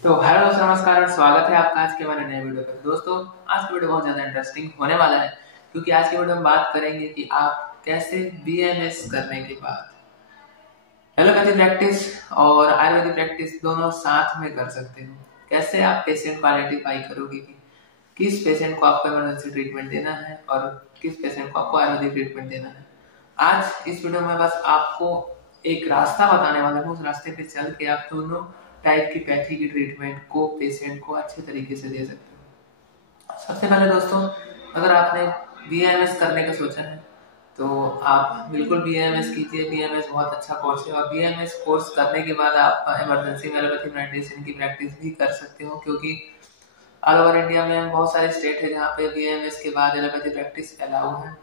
तो हेलो दोस्तों, नमस्कार और स्वागत है आपका आज के हमारे नए वीडियो पर। दोस्तों, आज की वीडियो बहुत ज़्यादा इंटरेस्टिंग होने वाला है क्योंकि आज की वीडियो में बात करेंगे कि आप कैसे बीएमएस करने के बाद एलोपैथी प्रैक्टिस और आयुर्वेदिक प्रैक्टिस दोनों साथ में कर सकते हो। कैसे आप पेशेंट को आइडेंटिफाई करोगे कि किस पेशेंट को आपको इमरजेंसी ट्रीटमेंट देना है और किस पेशेंट को आपको आयुर्वेदिक ट्रीटमेंट देना है। आज इस वीडियो में बस आपको एक रास्ता बताने वाला हूँ, उस रास्ते पे चल के आप दोनों टाइप की पैथी की ट्रीटमेंट को पेशेंट को अच्छे तरीके से दे सकते हो। सबसे पहले दोस्तों, अगर आपने बीएमएस करने का सोचा है तो आप बिल्कुल बीएमएस कीजिए। बीएमएस बहुत अच्छा कोर्स है और बीएमएस कोर्स करने के बाद आप इमरजेंसी में एलोपैथी मेडिसिन की प्रैक्टिस भी कर सकते हो, क्योंकि ऑल ओवर इंडिया में बहुत सारे स्टेट है जहाँ पे बीएमएस के बाद एलोपैथी प्रैक्टिस अलाउ है।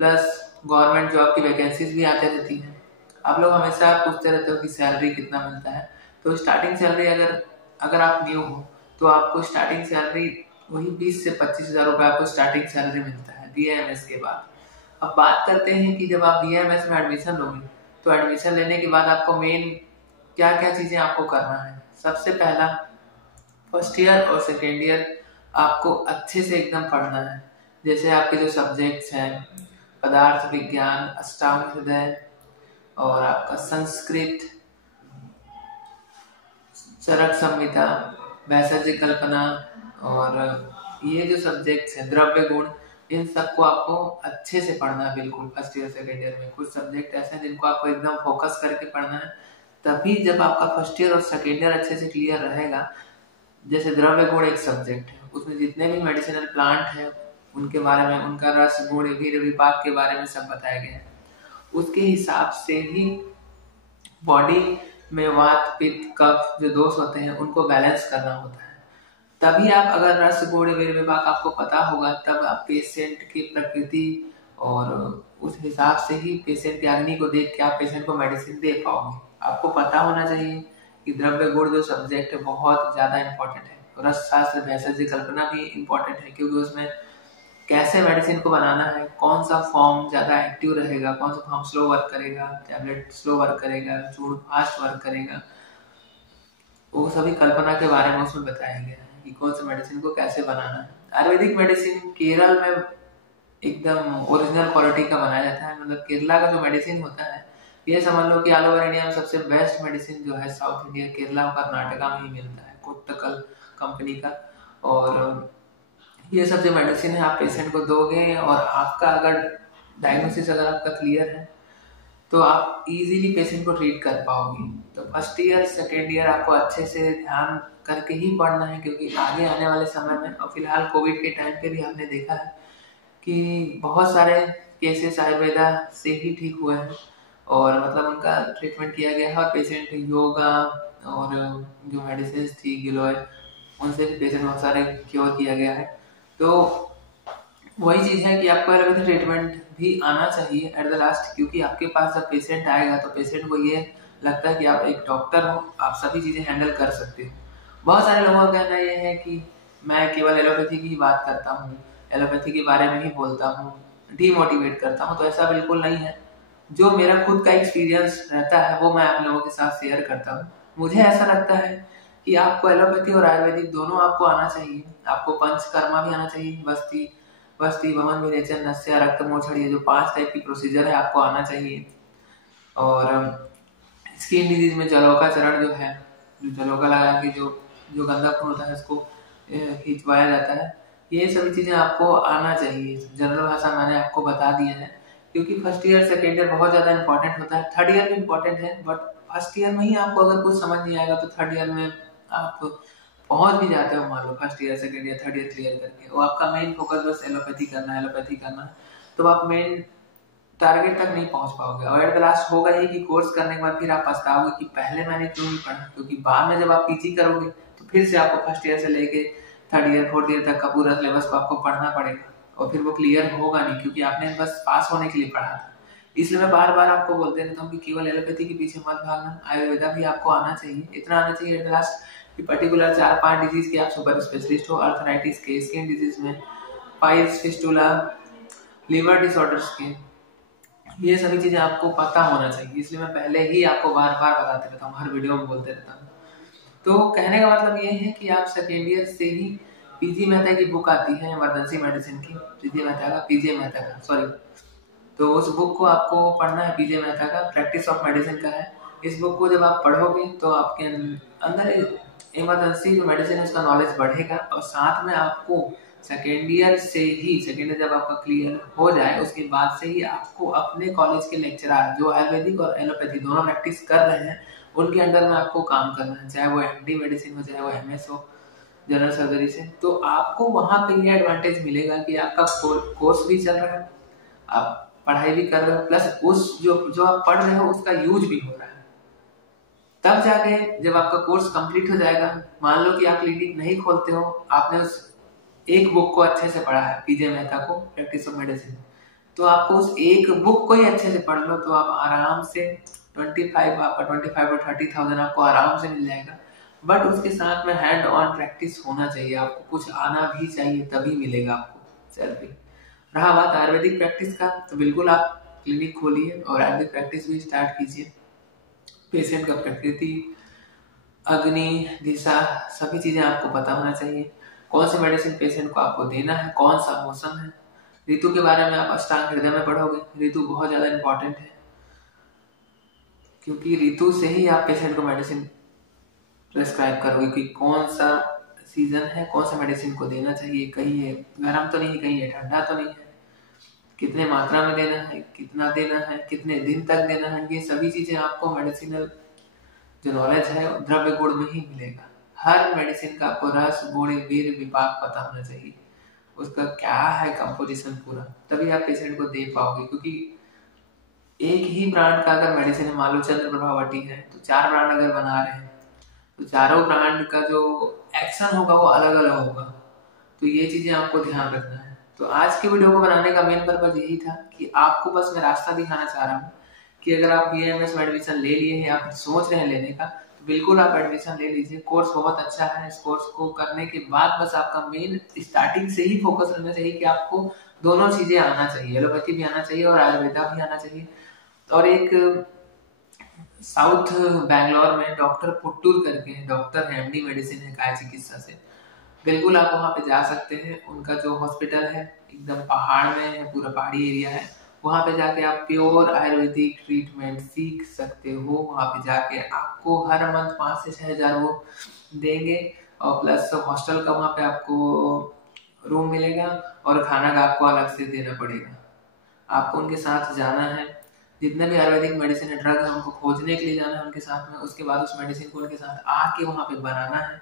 प्लस गवर्नमेंट जॉब की वैकेंसीज भी आते रहती हैं। आप लोग हमेशा पूछते रहते हो कि सैलरी कितना मिलता है। तो स्टार्टिंग सैलरी अगर आप न्यू हो तो आपको स्टार्टिंग सैलरी वही 20 से 25 हज़ार रुपये आपको स्टार्टिंग सैलरी मिलता है बीएमएस के बाद। अब बात करते हैं कि जब आप बीएमएस में एडमिशन लोगे तो एडमिशन लेने के बाद आपको मेन क्या क्या चीज़ें आपको करना है। सबसे पहला, फर्स्ट ईयर और सेकेंड ईयर आपको अच्छे से एकदम पढ़ना है। जैसे आपके जो सब्जेक्ट्स हैं, पदार्थ विज्ञान, अष्टांग हृदय और आपका संस्कृत, चरक संहिता, वैशज्य कल्पना और ये जो सब्जेक्ट्स हैं, द्रव्य गुण, इन सबको आपको अच्छे से पढ़ना है। बिल्कुल फर्स्ट ईयर सेकेंड ईयर में कुछ सब्जेक्ट ऐसे हैं जिनको आपको एकदम फोकस करके पढ़ना है। तभी जब आपका फर्स्ट ईयर और सेकेंड ईयर अच्छे से क्लियर रहेगा, जैसे द्रव्य गुण एक सब्जेक्ट है, उसमें जितने भी मेडिसिनल प्लांट हैं उनके बारे में, उनका रस गुण वीर्य विपाक के बारे में सब बताया गया है। उसके हिसाब से ही बॉडी में वात पित्त कफ जो दोष होते हैं उनको बैलेंस करना होता है। तभी आप, अगर रस गुण वीर्य विपाक आपको पता होगा, तब आप पेशेंट की प्रकृति और उस हिसाब से ही पेशेंट की अग्नि को देख के आप पेशेंट को मेडिसिन दे पाओगे। आपको पता होना चाहिए कि द्रव्य गुण जो सब्जेक्ट है बहुत ज्यादा इंपॉर्टेंट है। रस शास्त्र, वैशज्य कल्पना भी इंपॉर्टेंट है, क्योंकि उसमें कैसे मेडिसिन को बनाना है, कौन सा फॉर्म ज्यादा एक्टिव रहेगा, कौन सा फॉर्म स्लो वर्क करेगा, टैबलेट स्लो वर्क करेगा, चूर्ण फास्ट वर्क करेगा, वो सभी कल्पना के बारे में उसमें बताया गया है कि कौन सा मेडिसिन को कैसे बनाना है। आयुर्वेदिक मेडिसिन केरल में एकदम ओरिजिनल क्वालिटी का बनाया जाता है। मतलब केरला का जो मेडिसिन होता है, ये समझ लो कि ऑल ओवर इंडिया में सबसे बेस्ट मेडिसिन जो है साउथ इंडिया, केरला और कर्नाटका में ही मिलता है, कोट्टकल कंपनी का। और ये सब जो मेडिसिन है आप पेशेंट को दोगे और आपका अगर डायग्नोसिस अगर आपका क्लियर है तो आप इजीली पेशेंट को ट्रीट कर पाओगे। तो फर्स्ट ईयर सेकेंड ईयर आपको अच्छे से ध्यान करके ही पढ़ना है, क्योंकि आगे आने वाले समय में, और फिलहाल कोविड के टाइम पे भी आपने देखा है कि बहुत सारे केसेस आयुर्वेदा से ही ठीक हुए हैं और मतलब उनका ट्रीटमेंट किया गया है। और पेशेंट योगा और जो मेडिसिन थी गिलोय, उनसे भी पेशेंट बहुत सारे क्योर किया गया है। तो वही चीज है कि आपको एलोपैथी ट्रीटमेंट भी आना चाहिए एट द लास्ट, क्योंकि आपके पास जब पेशेंट आएगा तो पेशेंट को ये लगता है कि आप एक डॉक्टर हो, आप सभी चीजें हैंडल कर सकते हो। बहुत सारे लोगों का कहना ये है कि मैं केवल एलोपैथी की ही बात करता हूँ, एलोपैथी के बारे में ही बोलता हूँ, डीमोटिवेट करता हूँ। तो ऐसा बिल्कुल नहीं है। जो मेरा खुद का एक्सपीरियंस रहता है वो मैं आप लोगों के साथ शेयर करता हूँ। मुझे ऐसा लगता है कि आपको एलोपैथी और आयुर्वेदिक दोनों आपको आना चाहिए। आपको पंचकर्मा भी आना चाहिए, बस्ती वमन विरेचन नस्य रक्त मोक्षण, ये जो 5 टाइप की प्रोसीजर है आपको आना चाहिए। और स्किन डिजीज में जलोका चरण जो है, जो जलोका लगा के जो जो गंदा खून होता है उसको खिंचवाया जाता है, ये सभी चीजें आपको आना चाहिए। जनरल भाषा मैंने आपको बता दिया है, क्योंकि फर्स्ट ईयर सेकेंड ईयर बहुत ज्यादा इंपॉर्टेंट होता है। थर्ड ईयर भी इंपॉर्टेंट है, बट फर्स्ट ईयर में ही आपको अगर कुछ समझ नहीं आएगा तो थर्ड ईयर में आप पहुंच भी जाते हो। मान लो first year second year third year clear करके, वो आपका मेन फोकस बस एलोपैथी करना है, एलोपैथी करना है, तो आप मेन टारगेट तक नहीं पहुंच पाओगे। और एट द लास्ट होगा ये कि कोर्स करने के बाद फिर आप पछताओगे कि पहले मैंने क्यों नहीं पढ़ा, क्योंकि बाद में जब आप पीजी करोगे तो फिर से आपको फर्स्ट ईयर से लेके थर्ड ईयर फोर्थ ईयर तक का पूरा सिलेबस को आपको पढ़ना पड़ेगा और फिर वो क्लियर होगा नहीं, क्योंकि आपने बस पास होने के लिए पढ़ा था। इसलिए मैं बार बार आपको बोलते रहता हूँ कि केवल एलोपैथी के पीछे मत भागना, आयुर्वेदा भी आपको आना चाहिए। इतना आना चाहिए एट द लास्ट कि पर्टिकुलर 4-5 डिजीज के आप सुपर स्पेशलिस्ट हो। अर्थराइटिस के, स्किन डिजीज में, पाइल्स, फिस्टुला, लीवर डिसऑर्डर्स के, ये सभी चीजें आपको पता होना चाहिए। इसलिए मैं पहले ही आपको बार बार बताते रहता हूँ, हर वीडियो में बोलते रहता हूँ। तो कहने का मतलब ये है कि आप सेकेंड ईयर से ही पीजी मेहता की बुक आती है इमरजेंसी मेडिसिन की, पीजे मेहता का सॉरी, तो उस बुक को आपको पढ़ना है। पीजे मेहता का प्रैक्टिस ऑफ मेडिसिन का है। इस बुक को जब आप पढ़ोगे तो आपके अंदर इमरजेंसी जो मेडिसिन है उसका नॉलेज बढ़ेगा, और साथ में आपको सेकेंड ईयर जब आपका क्लियर हो जाए उसके बाद से ही आपको अपने कॉलेज के लेक्चरर जो आयुर्वेदिक और एलोपैथी दोनों प्रैक्टिस कर रहे हैं उनके अंडर में आपको काम करना है, चाहे वो एमडी मेडिसिन हो, चाहे वो एमएस हो जनरल सर्जरी से। तो आपको वहां पे ये एडवांटेज मिलेगा कि आपका कोर्स भी चल रहा है, आप पढ़ाई भी कर रहे हो, प्लस उस जो आप पढ़ रहे हो उसका यूज भी हो रहा है। तब जाके जब आपका कोर्स कंप्लीट हो जाएगा, मान लो कि आप क्लिनिक नहीं खोलते हो, आपने उस एक बुक को अच्छे से पढ़ा है पीजे मेहता को प्रैक्टिस ऑफ मेडिसिन, तो आपको उस एक बुक को ही अच्छे से पढ़ लो तो आप आराम से 25 और 30,000 आपको आराम से मिल जाएगा। बट उसके साथ में हैंड ऑन प्रैक्टिस होना चाहिए, आपको कुछ आना भी चाहिए, तभी मिलेगा आपको सैलरी। रहा बात आयुर्वेदिक प्रैक्टिस का, तो बिल्कुल आप क्लिनिक खोलिए और आयुर्वेदिक प्रैक्टिस भी स्टार्ट कीजिए। पेशेंट का प्रकृति, अग्नि, दिशा, सभी चीजें आपको पता होना चाहिए। कौन सी मेडिसिन पेशेंट को आपको देना है, कौन सा मौसम है। ऋतु के बारे में आप अष्टांग हृदय में पढ़ोगे। ऋतु बहुत ज्यादा इंपॉर्टेंट है, क्योंकि ऋतु से ही आप पेशेंट को मेडिसिन प्रेस्क्राइब करोगे कि कौन सा सीजन है, कौन सा मेडिसिन को देना चाहिए, कहीं ये गर्म तो नहीं, कहीं ये ठंडा तो नहीं है, कितने मात्रा में देना है, कितना देना है, कितने दिन तक देना है। ये सभी चीजें आपको मेडिसिनल जो नॉलेज है द्रव्य गुण में ही मिलेगा। हर मेडिसिन का आपको रस, गुण, वीर, विपाक पता होना चाहिए, उसका क्या है कंपोजिशन पूरा, तभी आप पेशेंट को दे पाओगे। क्योंकि एक ही ब्रांड का अगर मेडिसिन है, मान लो चंद्र प्रभावती है, तो 4 ब्रांड अगर बना रहे हैं तो चारों ब्रांड का जो एक्शन होगा वो अलग अलग होगा। तो ये चीजें आपको ध्यान रखना है। तो आज की वीडियो को बनाने का मेन पर्पज यही था कि आपको बस मैं रास्ता दिखाना चाह रहा हूँ कि अगर आप बीएमएस में एडमिशन ले लिए हैं या फिर सोच रहे हैं लेने का, तो बिल्कुल आप एडमिशन ले लीजिए। कोर्स बहुत अच्छा है। इस कोर्स को करने के बाद बस आपका मेन स्टार्टिंग से ही फोकस रहना चाहिए कि आपको दोनों चीजें आना चाहिए, एलोपैथी भी आना चाहिए और आयुर्वेदा भी आना चाहिए। और एक साउथ बैंगलोर में डॉक्टर पुट्टूर करके डॉक्टर है, एमडी मेडिसिन है काय चिकित्सा से, बिल्कुल आप वहाँ पे जा सकते हैं। उनका जो हॉस्पिटल है एकदम पहाड़ में है, पूरा पहाड़ी एरिया है। वहाँ पे जाके आप प्योर आयुर्वेदिक ट्रीटमेंट सीख सकते हो। वहाँ पे जाके आपको हर मंथ 5 से 6 हज़ार वो देंगे, और प्लस हॉस्टल का वहाँ पे आपको रूम मिलेगा और खाना का आपको अलग से देना पड़ेगा। आपको उनके साथ जाना है, जितने भी आयुर्वेदिक मेडिसिन है, ड्रग है, उनको खोजने के लिए जाना है उनके साथ में। उसके बाद उस मेडिसिन को उनके साथ आके वहाँ पे बनाना है।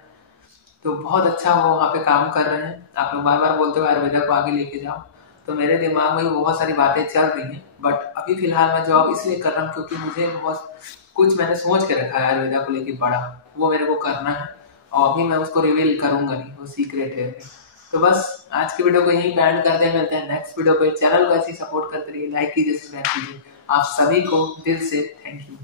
तो बहुत अच्छा वो वहाँ पे काम कर रहे हैं। आप लोग बार बार बोलते हो आयुर्वेदा को आगे लेके जाओ, तो मेरे दिमाग में बहुत सारी बातें चल रही हैं। बट अभी फिलहाल मैं जॉब इसलिए कर रहा हूँ क्योंकि मुझे बहुत कुछ मैंने सोच के रखा है आयुर्वेदा को लेके बड़ा, वो मेरे को करना है और अभी मैं उसको रिवील करूंगा नहीं, वो सीक्रेट है। तो बस आज की वीडियो को यहीं पे एंड करते हैं, मिलते हैं नेक्स्ट वीडियो पे। चैनल को ऐसे ही सपोर्ट करते रहिए, लाइक कीजिए, सब्सक्राइब कीजिए। आप सभी को दिल से थैंक यू।